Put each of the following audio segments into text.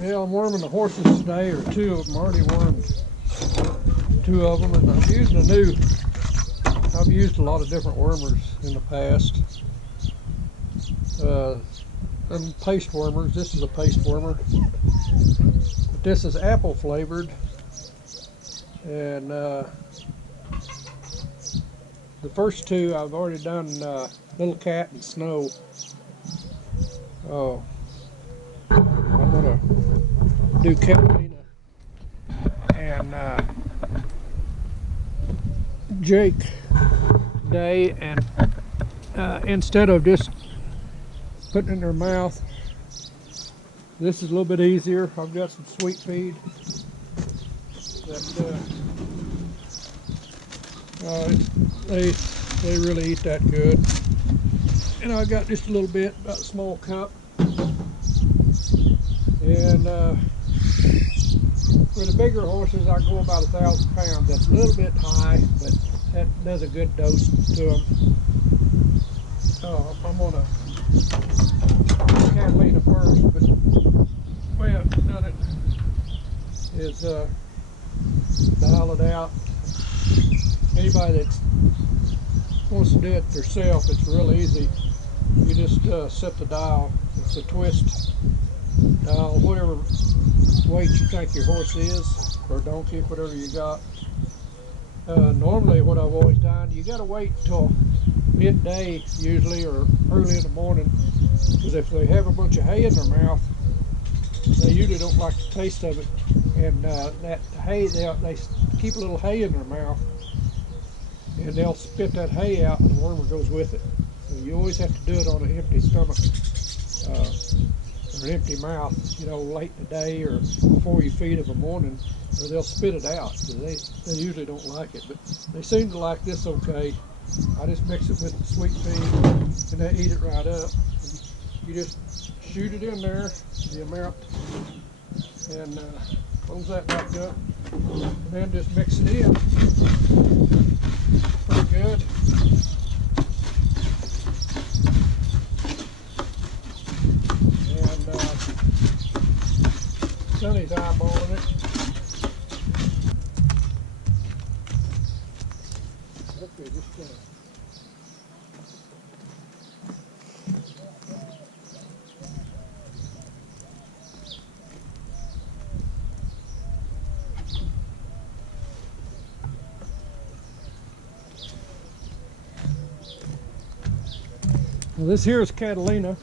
Yeah, I'm worming the horses today, or two of them. I already wormed two of them, and I'm using a new. I've used a lot of different wormers in the past. And paste wormers. This is a paste wormer, but this is apple flavored, and the first two I've already done Little Cat and Snow. Oh, I'm gonna do Catalina and Jake Day, and instead of just putting it in their mouth, this is a little bit easier. I've got some sweet feed that they really eat that good, and I got just a little bit, about a small cup, and for the bigger horses I go about 1,000 pounds. That's a little bit high, but that does a good dose to them. I'm gonna Catalina first, but the way I've done it is dial it out. Anybody that wants to do it yourself, it's real easy. You just set the dial. It's a twist dial, whatever weight you think your horse is, or donkey, whatever you got. Normally what I've always done, you got to wait till midday usually, or early in the morning, because if they have a bunch of hay in their mouth, they usually don't like the taste of it, and that hay, they keep a little hay in their mouth, and they'll spit that hay out, and the wormer goes with it. So you always have to do it on an empty stomach, or an empty mouth, you know, late in the day or before you feed them in the morning, or they'll spit it out, because they usually don't like it, but they seem to like this okay. I just mix it with the sweet feed, and they eat it right up. And you just shoot it in there, the amount, and close that back up, and then just mix it in. Pretty good. And Sonny's eyeballing it. Okay, just well, this here is Catalina.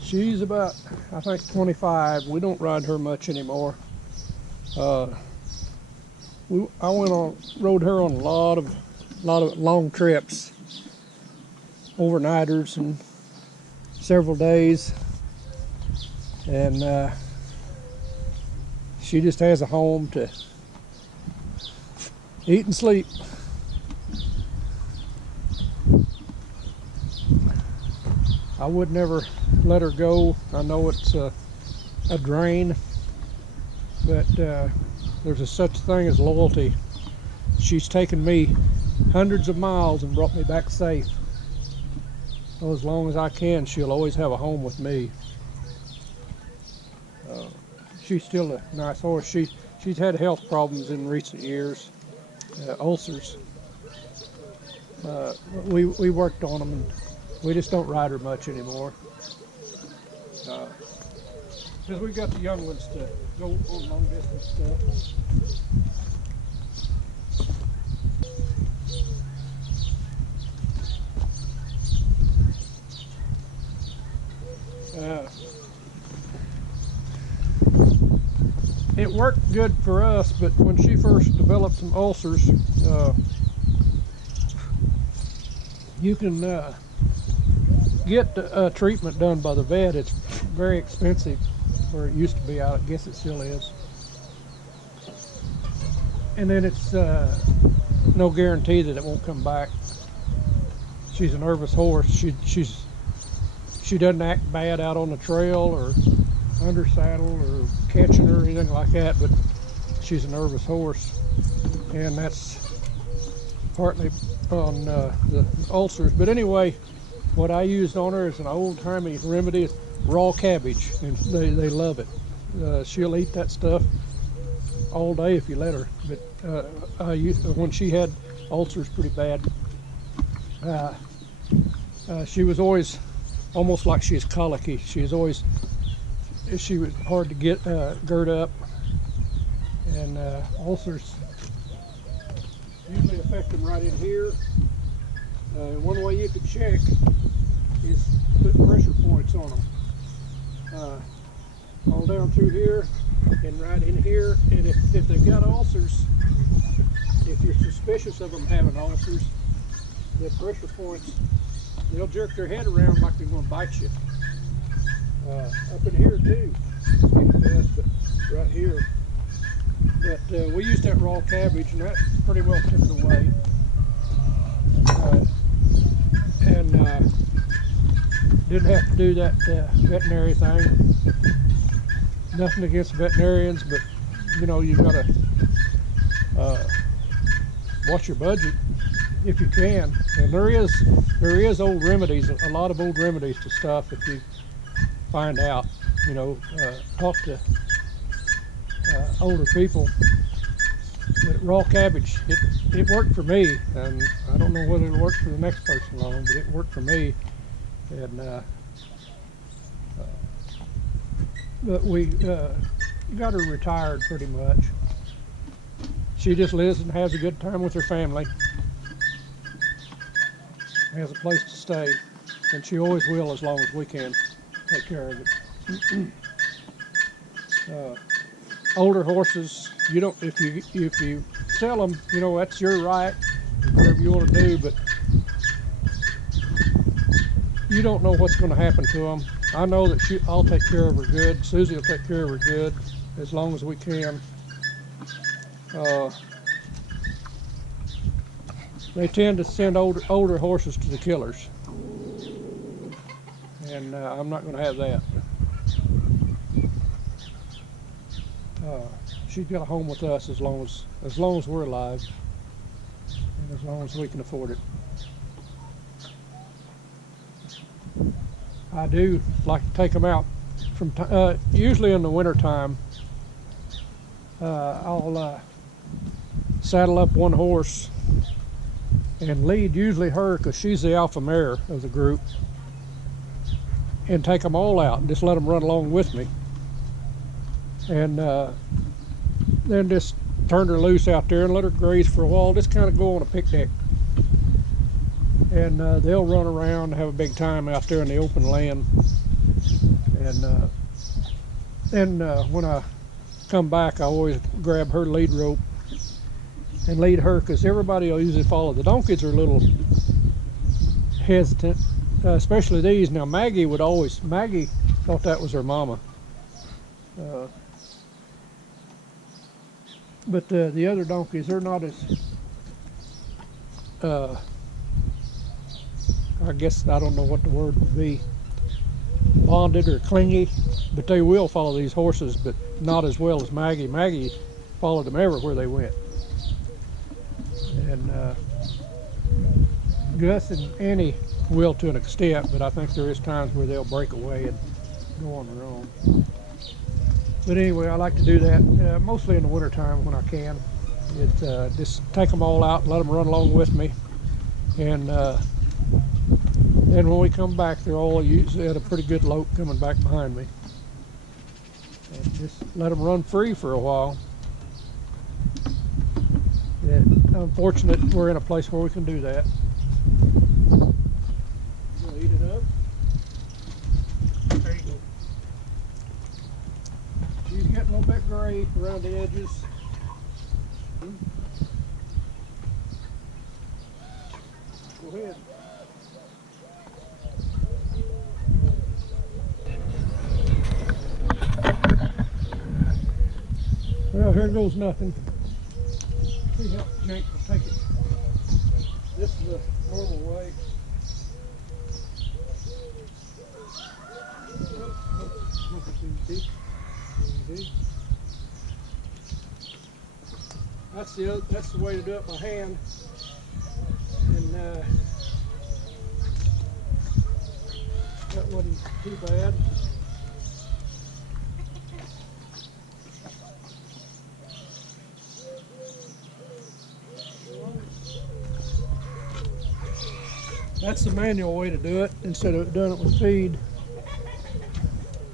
She's about, I think, 25. We don't ride her much anymore. I rode her on a lot of long trips, overnighters and several days, and she just has a home to eat and sleep. I would never let her go. I know it's a drain, but there's such thing as loyalty. She's taken me hundreds of miles and brought me back safe. So as long as I can, she'll always have a home with me. She's still a nice horse. She's had health problems in recent years, ulcers. We worked on them, and we just don't ride her much anymore. Because we've got the young ones to go on long distance stuff. It worked good for us, but when she first developed some ulcers, you can get treatment done by the vet. It's very expensive, or it used to be. I guess it still is. And then it's no guarantee that it won't come back. She's a nervous horse. She doesn't act bad out on the trail or under saddle or catching her or anything like that, but she's a nervous horse, and that's partly on the ulcers. But anyway, what I used on her is an old-timey remedy, is raw cabbage, and they love it. She'll eat that stuff all day if you let her. But when she had ulcers pretty bad, she was always almost like she was colicky. She was hard to get gird up, and ulcers usually affect them right in here. One way you could check is put pressure points on them, all down through here and right in here. And if they've got ulcers, if you're suspicious of them having ulcers, the pressure points, they'll jerk their head around like they're going to bite you. Up in here too, but right here. But we used that raw cabbage, and that pretty well took it away. And didn't have to do that veterinary thing. Nothing against veterinarians, but you know, you've got to watch your budget if you can. And there is old remedies, a lot of old remedies to stuff if you find out. You know, talk to older people. But raw cabbage, it worked for me, and I don't know whether it'll work for the next person along, but it worked for me. And but we got her retired pretty much. She just lives and has a good time with her family, has a place to stay, and she always will as long as we can take care of it. Older horses, you don't, if you sell them, you know, that's your right, whatever you want to do, but you don't know what's going to happen to them. I know that I'll take care of her good. Susie will take care of her good as long as we can. They tend to send older horses to the killers, and I'm not going to have that. She's got a home with us as long as we're alive, and as long as we can afford it. I do like to take them out from usually in the winter time. I'll saddle up one horse and lead usually her, because she's the alpha mare of the group, and take them all out and just let them run along with me, and then just turn her loose out there and let her graze for a while, just kind of go on a picnic. And they'll run around and have a big time out there in the open land. And then when I come back, I always grab her lead rope and lead her, because everybody will usually follow. The donkeys are a little hesitant, especially these. Now Maggie thought that was her mama. But the other donkeys, they're not as, I guess, I don't know what the word would be, bonded or clingy, but they will follow these horses, but not as well as Maggie. Maggie followed them everywhere they went. And Gus and Annie will to an extent, but I think there is times where they'll break away and go on their own. But anyway, I like to do that mostly in the winter time when I can. Just take them all out and let them run along with me, and then when we come back, they're all usually at a pretty good lope coming back behind me, and just let them run free for a while. And I'm fortunate we're in a place where we can do that. You'll eat it up. There you go. She's getting a little bit gray around the edges. Go ahead. Well, here goes nothing. See how Jake will take it. This is the normal way. Easy. That's the way to do it by hand. And that wasn't too bad. That's the manual way to do it instead of doing it with feed.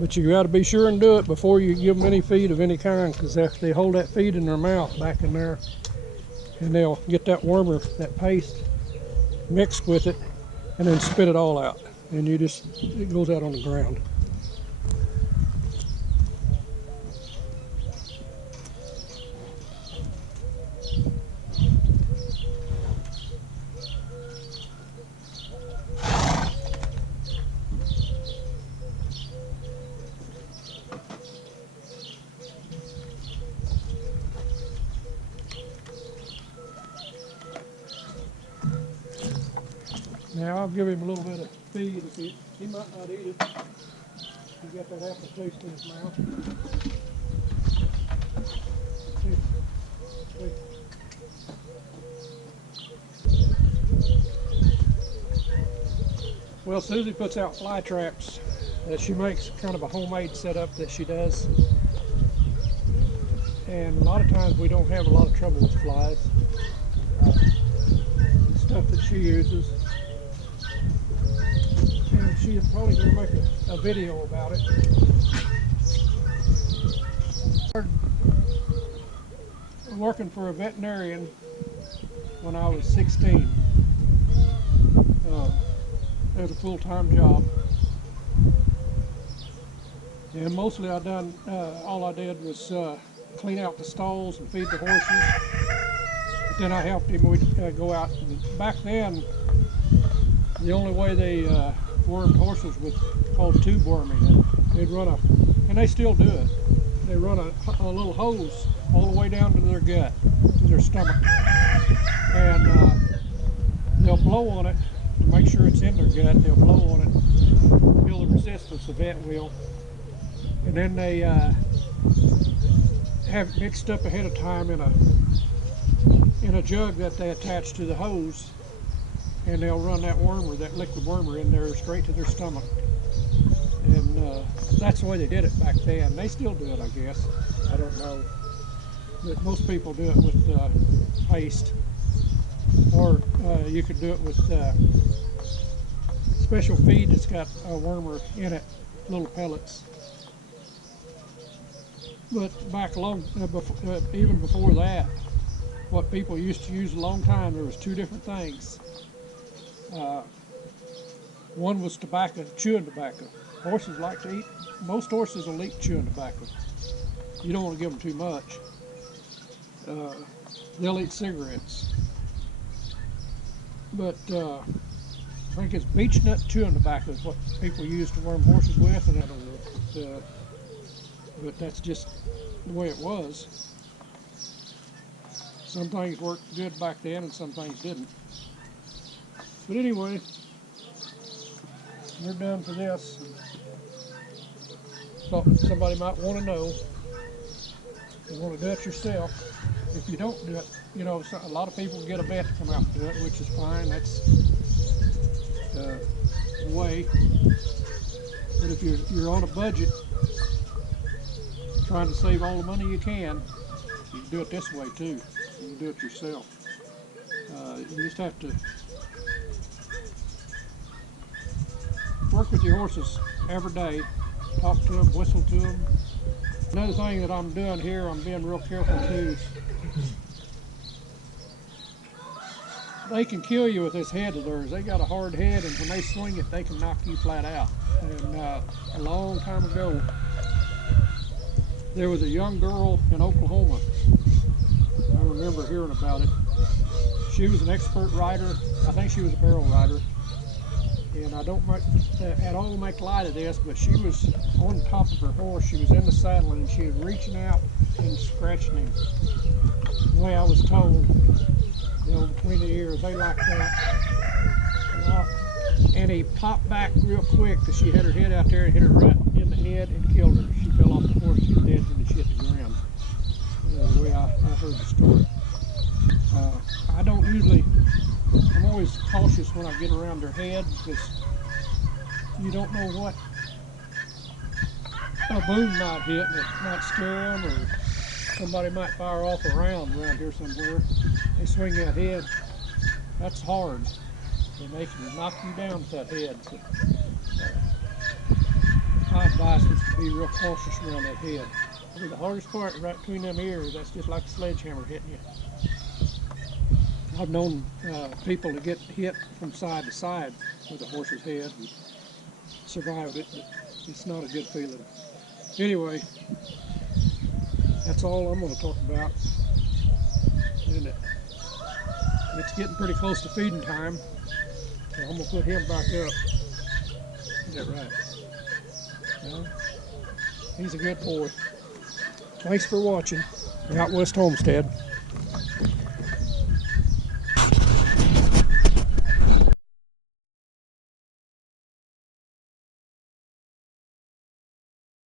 But you got to be sure and do it before you give them any feed of any kind, because they hold that feed in their mouth back in there, and they'll get that wormer, that paste, mixed with it, and then spit it all out. And it goes out on the ground. Now I'll give him a little bit of feed. If he might not eat it. He got that apple taste in his mouth. See. Well, Susie puts out fly traps that she makes, kind of a homemade setup that she does. And a lot of times we don't have a lot of trouble with flies. Stuff that she uses. And she is probably going to make a video about it. Started working for a veterinarian when I was 16. It was a full-time job. And mostly all I did was clean out the stalls and feed the horses. Then I helped him, we'd go out. And back then, the only way they wormed horses was called tube worming. They'd run and they still do it, they run a little hose all the way down to their gut, to their stomach. And they'll blow on it to make sure it's in their gut. They'll blow on it, feel the resistance, the vet will. And then they have it mixed up ahead of time in a jug that they attach to the hose, and they'll run that liquid wormer in there straight to their stomach. And that's the way they did it back then. They still do it, I guess. I don't know. But most people do it with paste, or you could do it with special feed that's got a wormer in it, little pellets. But back even before that, what people used to use a long time, there was two different things. One was tobacco, chewing tobacco. Horses like to eat, most horses will eat chewing tobacco. You don't want to give them too much. They'll eat cigarettes. But I think it's beech nut chewing tobacco is what people used to worm horses with, and I don't know. But that's just the way it was. Some things worked good back then and some things didn't. But anyway, we're done for this. Thought somebody might want to know. You want to do it yourself. If you don't do it, you know, a lot of people get a vet to come out and do it, which is fine. That's the way. But if you're on a budget, trying to save all the money you can do it this way too. You can do it yourself. You just have to work with your horses every day. Talk to them, whistle to them. Another thing that I'm doing here, I'm being real careful too. They can kill you with this head of theirs. They got a hard head, and when they swing it, they can knock you flat out. And a long time ago, there was a young girl in Oklahoma. I remember hearing about it. She was an expert rider. I think she was a barrel rider. And I don't at all make light of this, but she was on top of her horse. She was in the saddle, and she was reaching out and scratching him. The way I was told, you know, between the ears, they like that. And he popped back real quick because she had her head out there and hit her right in the head and killed her. She fell off the horse. She was dead when she hit the ground. The way I heard the story. I don't usually, I'm always cautious when I get around their head because you don't know what a boom might hit and it might scare them, or somebody might fire off a round around here somewhere. They swing that head, that's hard, and they can knock you down with that head. So, my advice is to be real cautious around that head. The hardest part right between them ears, that's just like a sledgehammer hitting you. I've known people to get hit from side to side with a horse's head and survived it, but it's not a good feeling. Anyway, that's all I'm going to talk about. And it's getting pretty close to feeding time, so I'm going to put him back up. Is that right? Well, he's a good boy. Thanks for watching Out West Homestead.